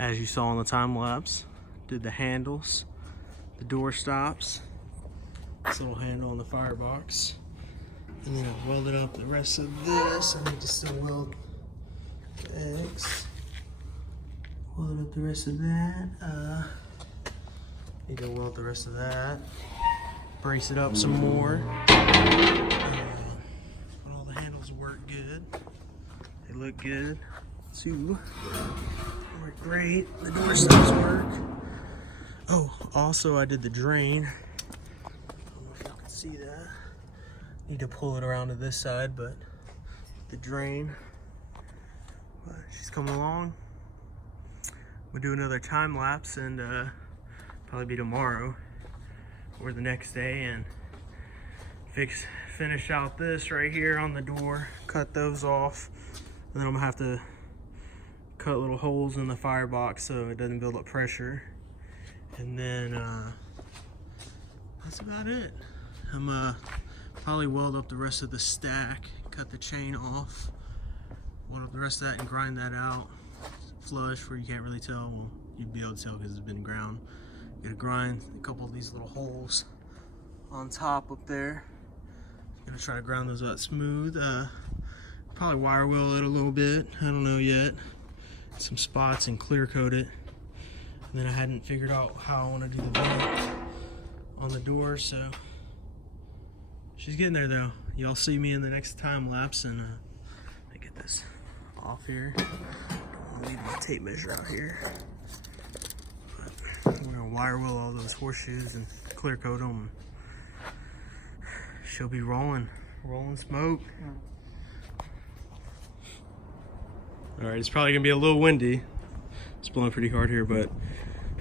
as you saw in the time lapse. Did the handles, the door stops, this little handle on the firebox, and then I welded up the rest of this. I need to still weld the X. Weld up the rest of that. Need to weld the rest of that. Brace it up some more. But all the handles work good. They look good too. Work great. The door stops work. Oh, also I did the drain. I don't know if y'all can see that. Need to pull it around to this side, but the drain. But she's coming along. We'll do another time lapse and probably be tomorrow or the next day and finish out this right here on the door, cut those off, and then I'm gonna have to cut little holes in the firebox so it doesn't build up pressure. And then that's about it. I'm probably weld up the rest of the stack, cut the chain off, weld up the rest of that and grind that out flush where you can't really tell. Well, you'd be able to tell because it's been ground. Gonna grind a couple of these little holes on top up there. Gonna try to ground those out smooth. Probably wire wheel it a little bit. I don't know yet. Some spots and clear coat it. And then I hadn't figured out how I want to do the vent on the door, so she's getting there though. Y'all see me in the next time lapse, and let me get this off here. Don't want to leave my tape measure out here. But we're gonna wire wheel all those horseshoes and clear coat them. She'll be rolling smoke. All right, it's probably gonna be a little windy. It's blowing pretty hard here, but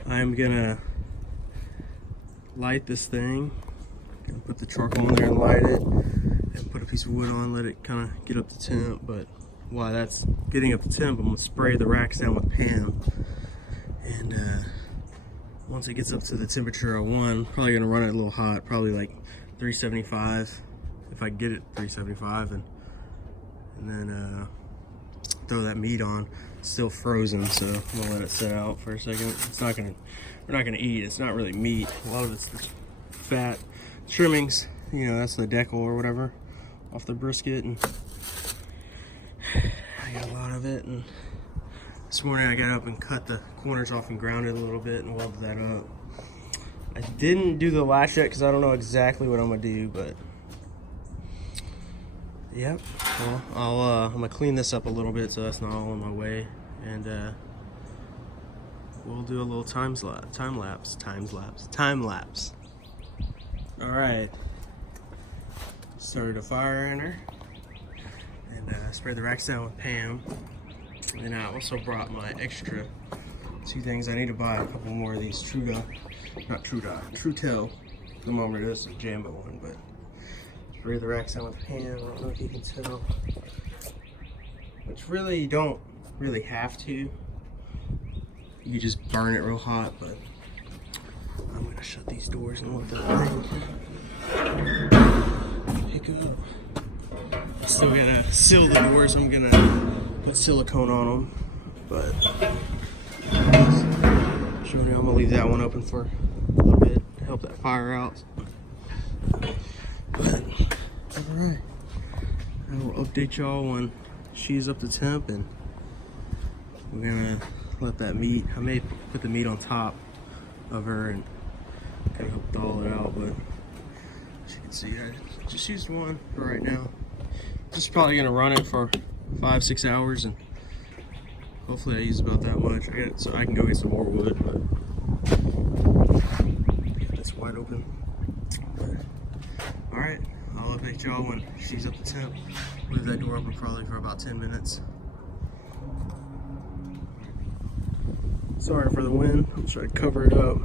I'm gonna light this thing. Gonna put the charcoal in there and light it, and put a piece of wood on, let it kind of get up to temp. But while that's getting up to temp, I'm gonna spray the racks down with Pam. And once it gets up to the temperature I want, probably gonna run it a little hot, probably like 375, if I get it 375, and then throw that meat on. It's still frozen, so I'm gonna let it sit out for a second. We're not gonna eat. It's not really meat. A lot of it's this fat trimmings. You know, that's the decal or whatever off the brisket, and I got a lot of it. And this morning I got up and cut the corners off and ground it a little bit and welded that up. I didn't do the latch yet because I don't know exactly what I'm gonna do, but yep. Well, I'm gonna clean this up a little bit so that's not all in my way, and we'll do a little time lapse. All right. Started a fire in her, and sprayed the racks down with Pam. And I also brought my extra two things. I need to buy a couple more of these True Tel thermometer. This is a Jambo one, but spray the racks down with Pam. I don't know if you can tell, which really you don't really have to. You can just burn it real hot, but I'm gonna shut these doors and let that thing pick up. Still gotta seal the doors. I'm gonna put silicone on them, but showing you, I'm gonna leave that one open for a little bit to help that fire out. But alright, I will update y'all when she's up to temp, and we're gonna let that meat, I may put the meat on top of her and kind of help thaw it out, but as you can see, I just used one for right now. Just probably gonna run it for 5-6 hours, and hopefully I use about that much. So I can go get some more wood, but it's wide open. All right, I'll update y'all when she's up to temp. Leave that door open probably for about 10 minutes. Sorry for the wind. I'll try to cover it up,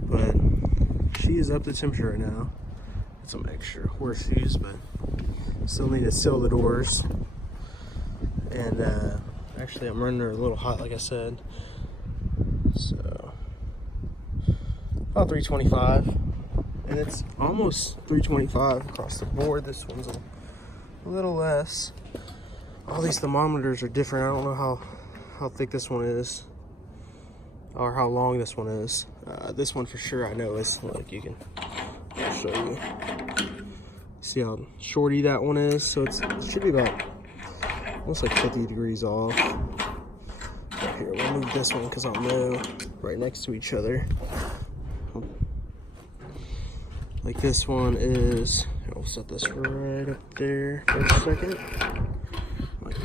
but she is up to temperature right now. Got some extra horseshoes, but still need to seal the doors. And actually I'm running her a little hot, like I said, so about 325, and it's almost 325 across the board. This one's a little less. All these thermometers are different. I don't know how thick this one is. or how long this one is. This one for sure I know is, like, you can, I'll show you. See how shorty that one is? So it should be about almost like 50 degrees off. Here, we'll move this one because I'll know right next to each other. Like this one is, I'll set this right up there for a second. Like,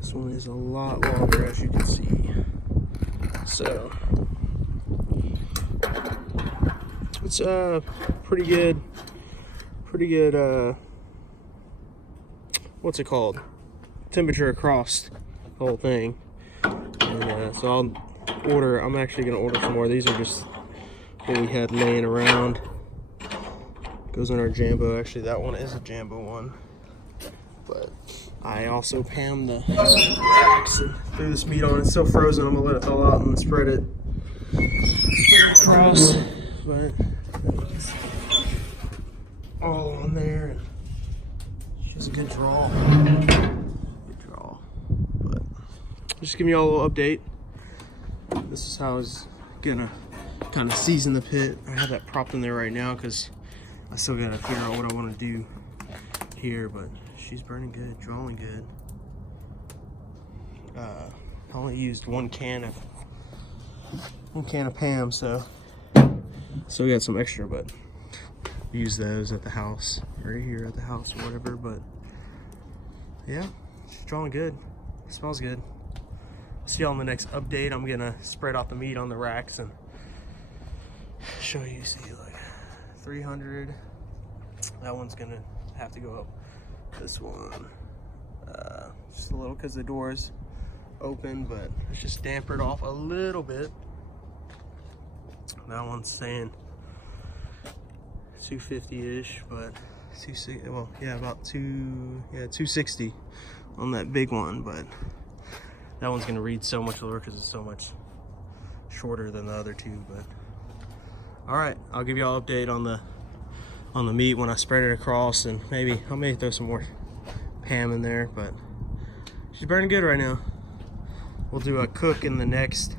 this one is a lot longer, as you can see. So it's pretty good, what's it called? Temperature across the whole thing. And so I'm actually gonna order some more. These are just what we had laying around. Goes in our Jambo. Actually, that one is a Jambo one. But I also pammed the racks and threw this meat on. It's still frozen. I'm gonna let it thaw out and spread it across. But all on there. And it's a good draw. But just giving you all a little update. This is how I was gonna kind of season the pit. I have that propped in there right now because I still gotta figure out what I want to do here, but she's burning good, drawing good. I only used one can of Pam, so still got some extra, but we use those at the house, right here at the house or whatever. But yeah, she's drawing good. It smells good. See y'all in the next update. I'm gonna spread out the meat on the racks and show you. See, like 300. That one's gonna have to go up. This one, just a little because the door is open, but let's just damper it off a little bit. That one's saying 250-ish, but 260. Well, yeah, about 260 on that big one, but that one's gonna read so much lower because it's so much shorter than the other two. But all right, I'll give y'all an update on the meat when I spread it across, and maybe I may throw some more Pam in there, but she's burning good right now. We'll do a cook in the next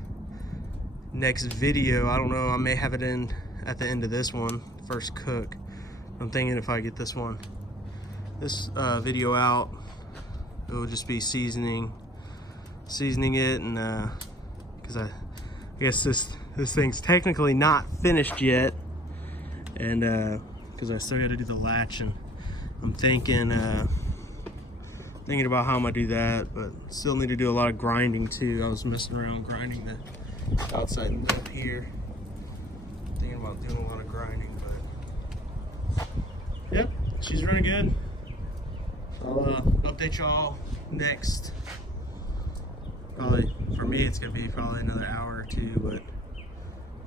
video. I don't know, I may have it in at the end of this one, first cook. I'm thinking if I get this video out, it will just be seasoning it, and because I guess this thing's technically not finished yet, and because I still got to do the latch, and I'm thinking about how I'm gonna do that, but still need to do a lot of grinding too. I was messing around grinding the outside and up here, thinking about doing a lot of grinding. But yep, she's running good. I'll update y'all next. Probably for me it's gonna be probably another hour or two, but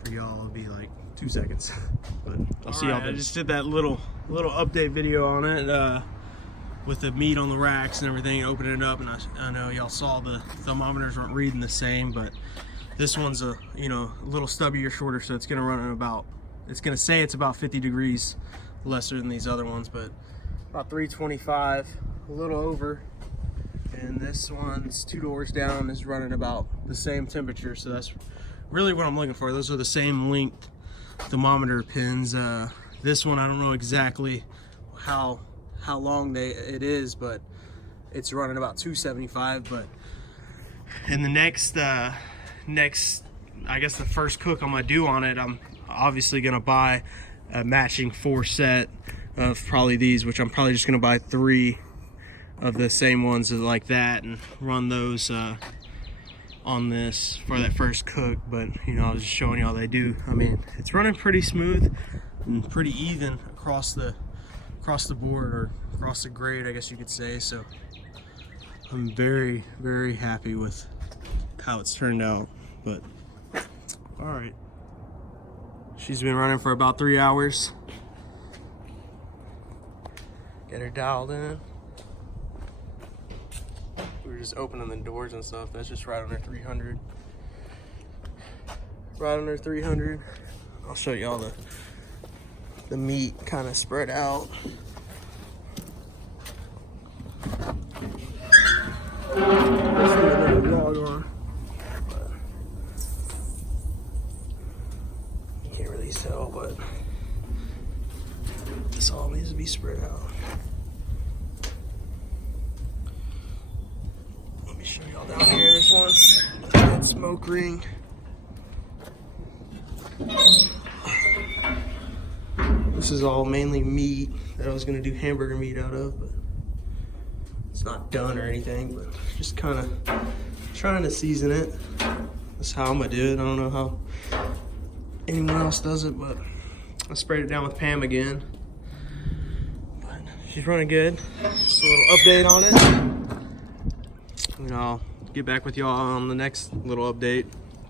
for y'all it'll be like 2 seconds. But I'll see y'all. I just did that little update video on it with the meat on the racks and everything, opening it up, and I know y'all saw the thermometers weren't reading the same, but this one's a little stubbier, shorter, so it's gonna run at about, it's gonna say it's about 50 degrees lesser than these other ones, but about 325, a little over. And this one's 2 doors down is running about the same temperature, so that's really what I'm looking for. Those are the same length thermometer pins. This one I don't know exactly how long it is, but it's running about 275. But in the next I guess the first cook I'm gonna do on it, I'm obviously gonna buy a matching 4 set of probably these, which I'm probably just gonna buy 3 of the same ones like that and run those on this for that first cook. But I was just showing y'all they do. I mean, it's running pretty smooth and pretty even across the board, or across the grade, I guess you could say. So I'm very, very happy with how it's turned out. But all right, she's been running for about 3 hours. Get her dialed in. We were just opening the doors and stuff. That's just right under 300. Right under 300. I'll show y'all the meat kind of spread out. Let's do another vlog on. spread out. Let me show y'all down here. There's one. That smoke ring. This is all mainly meat that I was gonna do hamburger meat out of, but it's not done or anything, but just kind of trying to season it. That's how I'm gonna do it. I don't know how anyone else does it, but I sprayed it down with Pam again. But she's running good. Just a little update on it. And I'll get back with y'all on the next little update.